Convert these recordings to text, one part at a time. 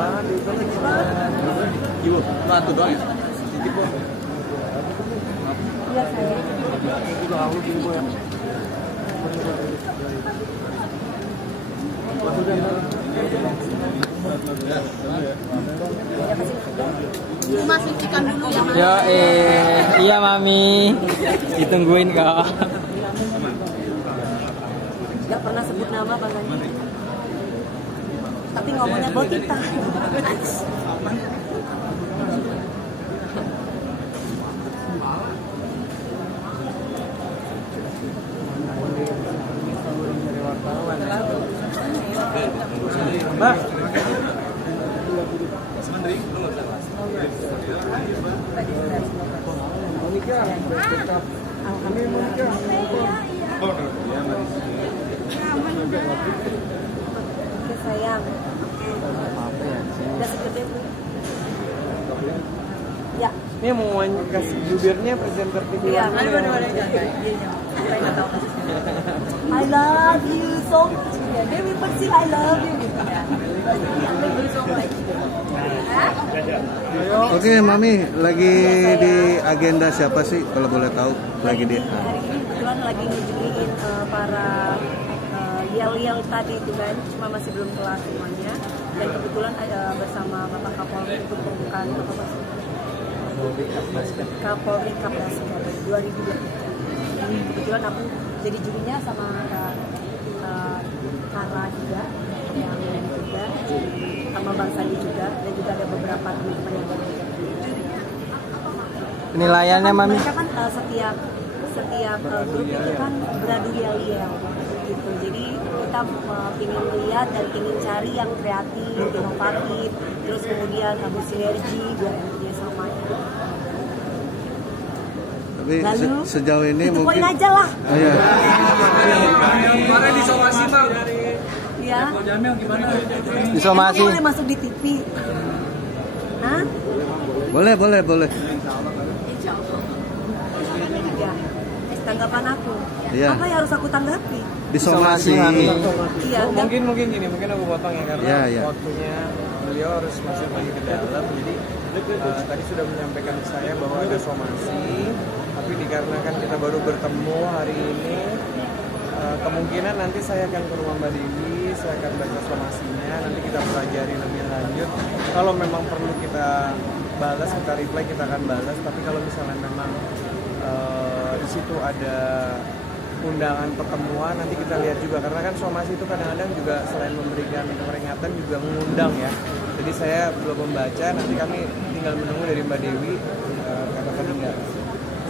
apaan itu lagi? Ibu, bantu doang ya? Titip Bu. Iya saya. Masih ikan dulu ya, Mas. Yo, iya Mami, ditungguin kok. Gak pernah sebut nama Bang Sandi. Tapi ngomongnya Botita. Mbak, Oke sayang. Udah segede Bu. Ya. ini mau kasih jubirnya presenter TV. Iya. I love you so much. Ya, Dewi Persik, I love you. Oke, Mami, lagi di agenda siapa sih kalau boleh tahu? Lagi di Hari ini kebetulan lagi ngejuliin para yel-yel tadi itu kan, cuma masih belum kelar semuanya. Dan kebetulan bersama Bapak Kapolri untuk pembukaan Kapolri Kapolsek 2023. Kebetulan aku jadi jurinya sama Kara juga, yang juga sama Bang Sandi juga, dan juga ada beberapa teman-teman yang lain. Penilaiannya Mami? Mereka kan setiap grup itu kan beradu yel-yel gitu. Jadi kita ingin lihat dan ingin cari yang kreatif, inovatif, terus kemudian sinergi biar dia sama. Tapi Lalu, sejauh ini itu mungkin poin aja lah. Oh, iya. Kemarin disomasi Bang. Ya. Jamil gimana? Disomasi. Emang boleh masuk di TV? Hah? Boleh. Ya. Tanggapan aku. Iya. Apa yang harus aku tanggapi? Disomasi. Iya. Mungkin gini, mungkin aku potong ya karena Iya. waktunya beliau harus masuk lagi ke dalam. Jadi tadi sudah menyampaikan ke saya bahwa ada somasi, tapi dikarenakan kita baru bertemu hari ini, kemungkinan nanti saya akan ke rumah Mbak Dewi, saya akan baca somasinya, nanti kita pelajari lebih lanjut. Kalau memang perlu kita balas, kita reply, kita akan balas. Tapi kalau misalnya memang di situ ada undangan pertemuan, nanti kita lihat juga, karena kan somasi itu kadang-kadang juga selain memberikan peringatan juga mengundang ya. Jadi saya belum membaca, nanti kami tinggal menunggu dari Mbak Dewi, karena tadi nggak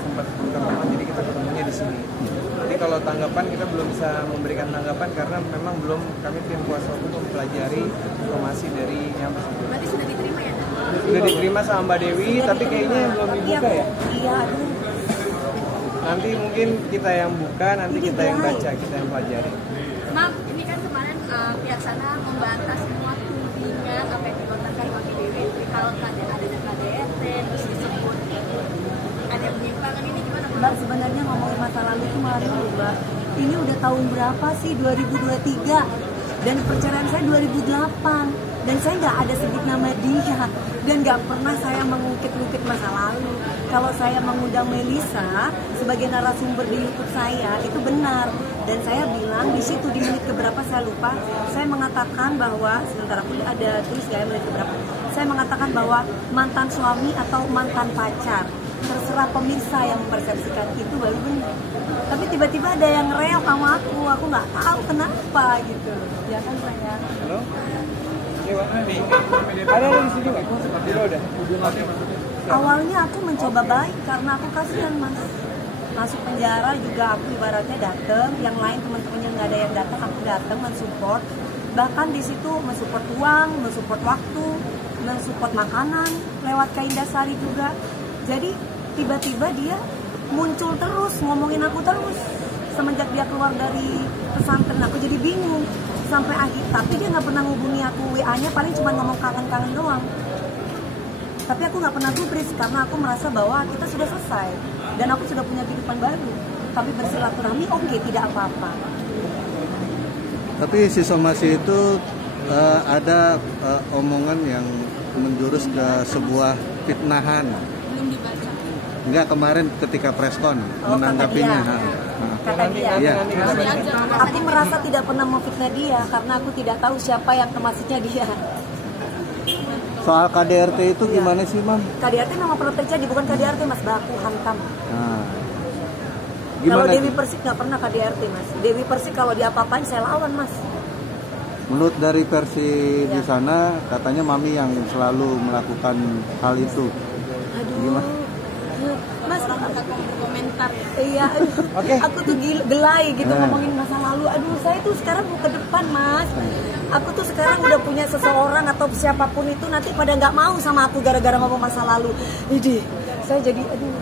sempat ketemuan, jadi kita ketemunya di sini. Jadi kalau tanggapan kita belum bisa memberikan tanggapan karena memang belum, kami tim kuasa hukum mempelajari somasi dari yang tersebut. Berarti sudah diterima ya? Sudah diterima sama Mbak Dewi, tapi kayaknya belum dibuka ya. Iya, aduh. Nanti mungkin kita yang buka, nanti kita yang baca, kita yang pelajari. Mam, ini kan kemarin pihak sana membantah semua tudingan apa yang dilontarkan Mbak Dewi perihal adanya KDRT, terus disebut ada penyimpangan, ini gimana Mam? Mbak, sebenarnya ngomongin masa lalu itu malah dulu Mbak. Ini udah tahun berapa sih? 2023. Dan perceraian saya 2008. Dan saya nggak ada sebut nama dia. Dan nggak pernah saya mengungkit-ungkit masa lalu. Kalau saya mengundang Melisa sebagai narasumber di YouTube saya, itu benar. Dan saya bilang di situ di menit keberapa saya lupa, saya mengatakan bahwa, sebentar aku ada tulis ya menit keberapa, saya mengatakan bahwa mantan suami atau mantan pacar, terserah pemirsa yang mempersepsikan itu baru benar. Tapi tiba-tiba ada yang real sama aku nggak tahu kenapa gitu. Ya kan saya. Halo? Ada di sini nggak? Seperti lo udah. Awalnya aku mencoba baik karena aku kasihan Mas. Masuk penjara juga aku ibaratnya datang, yang lain teman-temannya nggak ada yang datang, aku datang mensupport. Bahkan di situ mensupport uang, mensupport waktu, mensupport makanan lewat Kaindasari juga. Jadi tiba-tiba dia muncul terus, ngomongin aku terus. Semenjak dia keluar dari pesantren aku jadi bingung sampai akhir. Tapi dia nggak pernah ngubungi aku, WA-nya paling cuma ngomong kangen-kangen doang. Tapi aku nggak pernah gubris karena aku merasa bahwa kita sudah selesai dan aku sudah punya kehidupan baru. Tapi bersilaturahmi oke, tidak apa-apa. Tapi si somasi itu ada omongan yang menjurus ke sebuah fitnahan. Belum dibaca. Enggak, kemarin ketika preskon menanggapinya. Kata dia. Iya. Aku merasa tidak pernah memfitnah dia karena aku tidak tahu siapa yang maksudnya dia. Soal KDRT itu gimana sih, Mam? KDRT memang pernah terjadi, bukan KDRT Mas, baku hantam. Nah, Kalau gimana? Dewi Persik nggak pernah KDRT Mas. Dewi Persik kalau diapa-apain saya lawan Mas. Menurut dari versi di sana, katanya Mami yang selalu melakukan hal itu. Aduh. Gimana? Mas, Komentar. iya, Oke. aku tuh gelai gitu Nah. ngomongin masa lalu. Aduh, saya tuh sekarang mau ke depan Mas. Aku tuh sekarang udah punya seseorang atau siapapun itu nanti pada nggak mau sama aku gara-gara ngomong masa lalu. Jadi saya jadi aduh.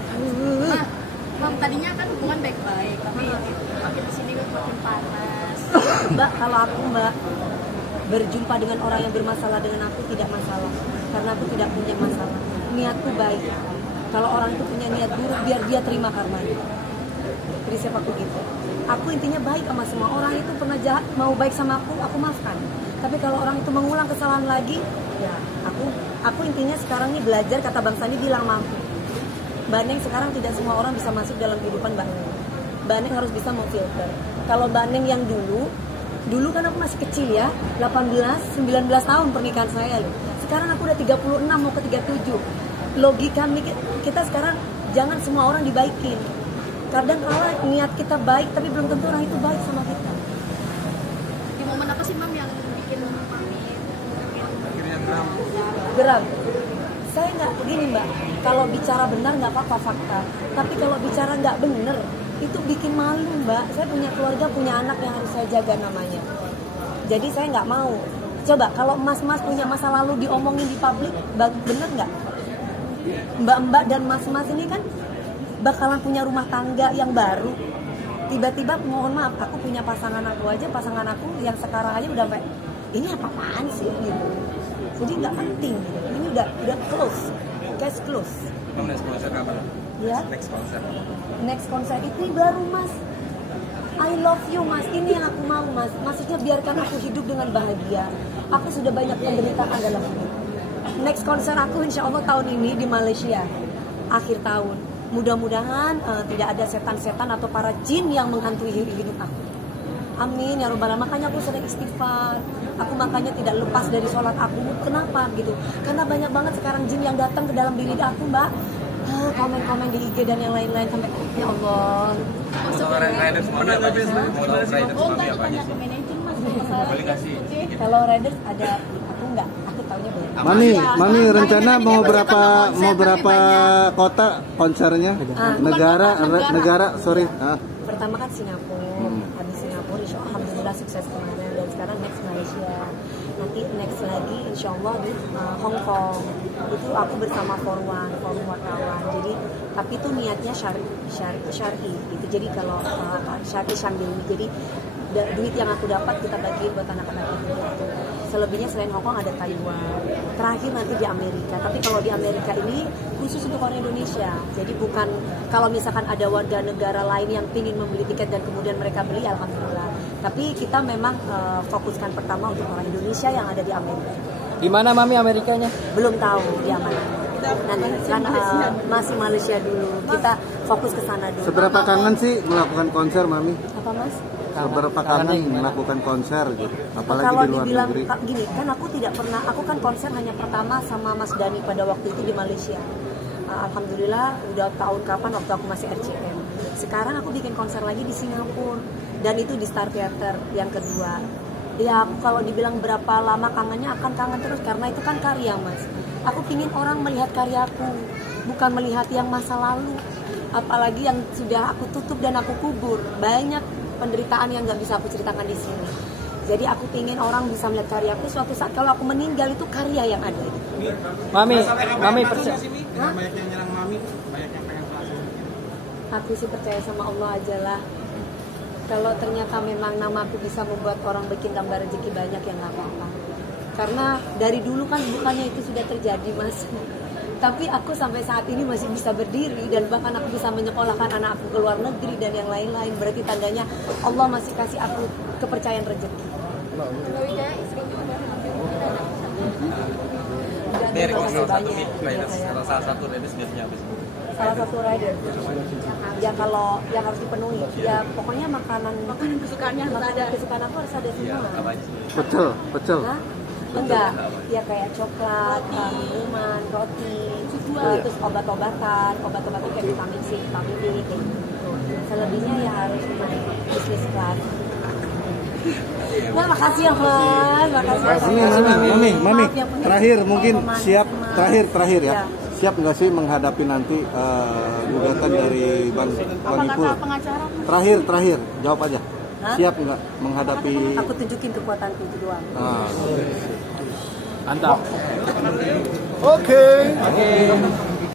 Mam, tadinya kan hubungan baik-baik, tapi makin kesini makin panas. Mbak, kalau aku Mbak berjumpa dengan orang yang bermasalah dengan aku tidak masalah, karena aku tidak punya masalah. Niatku baik. Kalau orang itu punya niat buruk, biar dia terima karmanya. Prinsip aku gitu. Aku intinya baik sama semua orang. Itu pernah jahat, mau baik sama aku maafkan. Tapi kalau orang itu mengulang kesalahan lagi, ya aku intinya sekarang ini belajar, kata Bang Sandi bilang mampu. Mbak Neng sekarang tidak semua orang bisa masuk dalam kehidupan Mbak Neng. Mbak Neng harus bisa memfilter. Kalau Mbak Neng yang dulu kan aku masih kecil ya, 18, 19 tahun pernikahan saya loh. Sekarang aku udah 36 mau ke 37. Logika kita sekarang jangan semua orang dibaikin. Kadang kalau niat kita baik tapi belum tentu orang itu baik sama kita. Di momen apa sih Mam yang bikin Mami Akhirnya Geram. Saya nggak begini Mbak. Kalau bicara benar nggak apa-apa fakta. Tapi kalau bicara nggak benar itu bikin malu Mbak. Saya punya keluarga, punya anak yang harus saya jaga namanya. Jadi saya nggak mau. Coba kalau mas-mas punya masa lalu diomongin di publik, bener nggak? Mbak-mbak dan mas-mas ini kan bakalan punya rumah tangga yang baru. Tiba-tiba mohon maaf, aku punya pasangan aku yang sekarang aja udah kayak ini apaan sih gitu. Jadi nggak penting gitu. Ini udah close, case close. Mam, next konser kapan? Ya. Next konser. Next konser itu baru Mas. I love you Mas, ini yang aku mau Mas. Maksudnya biarkan aku hidup dengan bahagia. Aku sudah banyak penderitaan dalam hidup. Next konser aku insya Allah tahun ini di Malaysia, akhir tahun. Mudah-mudahan tidak ada setan-setan atau para jin yang menghantui hidup aku. Amin ya robbal alamin. Makanya aku sering istighfar. Aku makanya tidak lepas dari sholat aku. Kenapa gitu? Karena banyak banget sekarang jin yang datang ke dalam diri aku Mbak. Komen-komen di IG dan yang lain-lain sampai ya Allah. Kalau Riders Mami apa aja sih? Kalau Riders Oh, Mami kan apa aja tanya sih? ke manajer Mas. Boleh nggak sih? Kalau Riders ada, aku enggak. Aku taunya belum. Mami rencana mau berapa kota konsernya? Negara, sorry. Pertama kan Singapura, habis Singapura insya Allah alhamdulillah sukses kemarin, dan sekarang next Malaysia, nanti next lagi insya Allah di Hong Kong. Itu aku bersama forum wartawan. Jadi tapi itu niatnya syar'i gitu. Jadi kalau syar'i sambil jadi duit yang aku dapat kita bagi buat anak-anak itu. Selebihnya selain Hong Kong ada Taiwan. Terakhir nanti di Amerika. Tapi kalau di Amerika ini khusus untuk orang Indonesia. Jadi bukan kalau misalkan ada warga negara lain yang ingin membeli tiket dan kemudian mereka beli, alhamdulillah. Tapi kita memang fokuskan pertama untuk orang Indonesia yang ada di Amerika. Di mana Mami Amerikanya? Belum tahu di mana. Nanti kan masih Malaysia dulu. Kita fokus ke sana dulu. Seberapa kangen sih melakukan konser, Mami? Apa Mas? Seberapa kangen melakukan konser gitu? Apalagi Kalau di luar dibilang negeri. gini, kan aku tidak pernah, aku kan konser hanya pertama sama Mas Dhani pada waktu itu di Malaysia. Alhamdulillah udah tahun kapan waktu aku masih RCM. Sekarang aku bikin konser lagi di Singapura dan itu di Star Theater yang kedua. Ya aku kalau dibilang berapa lama kangennya akan kangen terus karena itu kan karya Mas. Aku pingin orang melihat karyaku, bukan melihat yang masa lalu. Apalagi yang sudah aku tutup dan aku kubur. Banyak penderitaan yang nggak bisa aku ceritakan di sini. Jadi aku pingin orang bisa melihat karyaku suatu saat kalau aku meninggal itu karya yang ada. Mami percaya. Banyak yang nyerang Mami, banyak yang pengen pelajaran. Aku sih percaya sama Allah aja lah. Kalau ternyata memang nama aku bisa membuat orang bikin tambah rezeki banyak ya nggak apa-apa. Karena dari dulu kan bukannya itu sudah terjadi Mas. Tapi aku sampai saat ini masih bisa berdiri dan bahkan aku bisa menyekolahkan anak aku ke luar negeri dan yang lain-lain. Berarti tandanya Allah masih kasih aku kepercayaan rezeki. Mbak Wida, istri juga Ini request Makasih salah satu banyak. riders, Iya, saya. salah satu riders biasanya apa sih? Salah satu rider ya kalau yang harus dipenuhi ya pokoknya makanan kesukaannya harus ada. kesukaan aku harus ada Iya, semua. apa aja sih? Pecel. Hah? Enggak, ya kayak coklat, minuman, roti, terus obat-obatan kayak vitamin C, vitamin D kayak gitu. Selebihnya ya harus naik bisnis class. Nah, makasih ya, Man. Makasih. Mami, Maaf ya, punya terakhir mungkin pemanis, siap Mas. terakhir ya. Ya. Siap nggak sih menghadapi nanti gugatan dari Bang Ipul? Pengacara Terakhir, jawab aja. Hah? Siap nggak menghadapi? Aku tunjukin kekuatanku itu doang. Ah. Mantap. Oke.